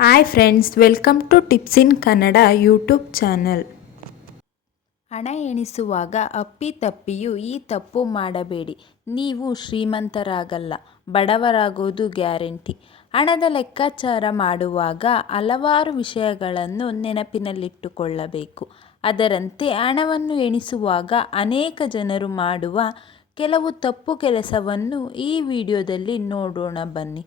Hi friends, welcome to tips in Kannada YouTube channel. ಹಣ ಎಣಿಸುವಾಗ ಅಪ್ಪಿತಪ್ಪಿಯೂ ಈ ತಪ್ಪು ಮಾಡಬೇಡಿ. ನೀವು ಶ್ರೀಮಂತರಾಗಲ್ಲ, ಬಡವರಾಗೋದು ಗ್ಯಾರಂಟಿ. ಹಣದ ಲೆಕ್ಕಾಚಾರ ಮಾಡುವಾಗ ಹಲವಾರು ವಿಷಯಗಳನ್ನು ನೆನಪಿನಲ್ಲಿಟ್ಟುಕೊಳ್ಳಬೇಕು. ಅದರಂತೆ ಹಣವನ್ನು ಎಣಿಸುವಾಗ ಅನೇಕ ಜನರು ಮಾಡುವ ಕೆಲವು ತಪ್ಪು ಕೆಲಸವನ್ನು ಈ ವಿಡಿಯೋದಲ್ಲಿ ನೋಡೋಣ ಬನ್ನಿ.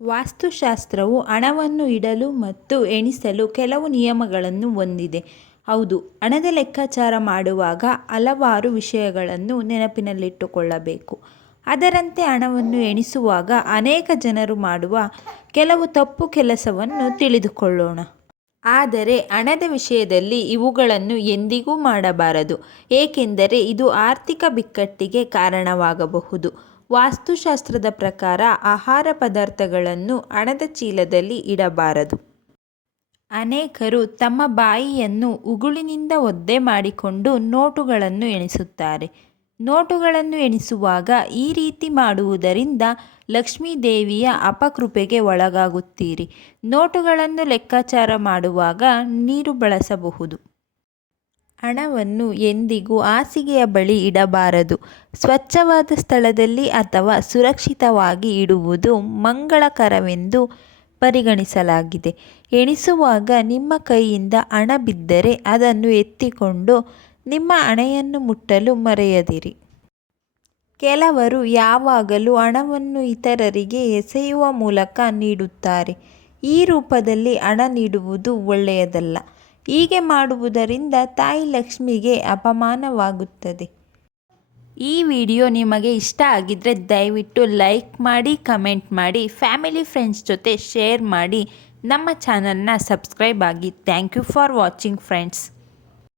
ವಾಸ್ತುಶಾಸ್ತ್ರವು ಹಣವನ್ನು ಇಡಲು ಮತ್ತು ಎಣಿಸಲು ಕೆಲವು ನಿಯಮಗಳನ್ನು ಹೊಂದಿದೆ. ಹೌದು, ಹಣದ ಲೆಕ್ಕಾಚಾರ ಮಾಡುವಾಗ ಹಲವಾರು ವಿಷಯಗಳನ್ನು ನೆನಪಿನಲ್ಲಿಟ್ಟುಕೊಳ್ಳಬೇಕು. ಅದರಂತೆ ಹಣವನ್ನು ಎಣಿಸುವಾಗ ಅನೇಕ ಜನರು ಮಾಡುವ ಕೆಲವು ತಪ್ಪು ಕೆಲಸವನ್ನು ತಿಳಿದುಕೊಳ್ಳೋಣ. ಆದರೆ ಹಣದ ವಿಷಯದಲ್ಲಿ ಇವುಗಳನ್ನು ಎಂದಿಗೂ ಮಾಡಬಾರದು, ಏಕೆಂದರೆ ಇದು ಆರ್ಥಿಕ ಬಿಕ್ಕಟ್ಟಿಗೆ ಕಾರಣವಾಗಬಹುದು. ವಾಸ್ತುಶಾಸ್ತ್ರದ ಪ್ರಕಾರ ಆಹಾರ ಪದಾರ್ಥಗಳನ್ನು ಹಣದ ಚೀಲದಲ್ಲಿ ಇಡಬಾರದು. ಅನೇಕರು ತಮ್ಮ ಬಾಯಿಯನ್ನು ಉಗುಳಿನಿಂದ ಒದ್ದೆ ಮಾಡಿಕೊಂಡು ನೋಟುಗಳನ್ನು ಎಣಿಸುತ್ತಾರೆ. ನೋಟುಗಳನ್ನು ಎಣಿಸುವಾಗ ಈ ರೀತಿ ಮಾಡುವುದರಿಂದ ಲಕ್ಷ್ಮೀ ದೇವಿಯ ಅಪಕೃಪೆಗೆ ಒಳಗಾಗುತ್ತೀರಿ. ನೋಟುಗಳನ್ನು ಲೆಕ್ಕಾಚಾರ ಮಾಡುವಾಗ ನೀರು ಬಳಸಬಹುದು. ಹಣವನ್ನು ಎಂದಿಗೂ ಹಾಸಿಗೆಯ ಬಳಿ ಇಡಬಾರದು. ಸ್ವಚ್ಛವಾದ ಸ್ಥಳದಲ್ಲಿ ಅಥವಾ ಸುರಕ್ಷಿತವಾಗಿ ಇಡುವುದು ಮಂಗಳಕರವೆಂದು ಪರಿಗಣಿಸಲಾಗಿದೆ. ಎಣಿಸುವಾಗ ನಿಮ್ಮ ಕೈಯಿಂದ ಹಣ ಬಿದ್ದರೆ ಅದನ್ನು ಎತ್ತಿಕೊಂಡು ನಿಮ್ಮ ಹಣೆಯನ್ನು ಮುಟ್ಟಲು ಮರೆಯದಿರಿ. ಕೆಲವರು ಯಾವಾಗಲೂ ಹಣವನ್ನು ಇತರರಿಗೆ ಎಸೆಯುವ ಮೂಲಕ ನೀಡುತ್ತಾರೆ. ಈ ರೂಪದಲ್ಲಿ ಹಣ ನೀಡುವುದು ಒಳ್ಳೆಯದಲ್ಲ. ಹೀಗೆ ಮಾಡುವುದರಿಂದ ತಾಯಿ ಲಕ್ಷ್ಮಿಗೆ ಅಪಮಾನವಾಗುತ್ತದೆ. ಈ ವಿಡಿಯೋ ನಿಮಗೆ ಇಷ್ಟ ಆಗಿದ್ದರೆ ದಯವಿಟ್ಟು ಲೈಕ್ ಮಾಡಿ, ಕಮೆಂಟ್ ಮಾಡಿ, ಫ್ಯಾಮಿಲಿ ಫ್ರೆಂಡ್ಸ್ ಜೊತೆ ಶೇರ್ ಮಾಡಿ, ನಮ್ಮ ಚಾನಲ್ನ ಸಬ್ಸ್ಕ್ರೈಬ್ ಆಗಿ. Thank you for watching friends.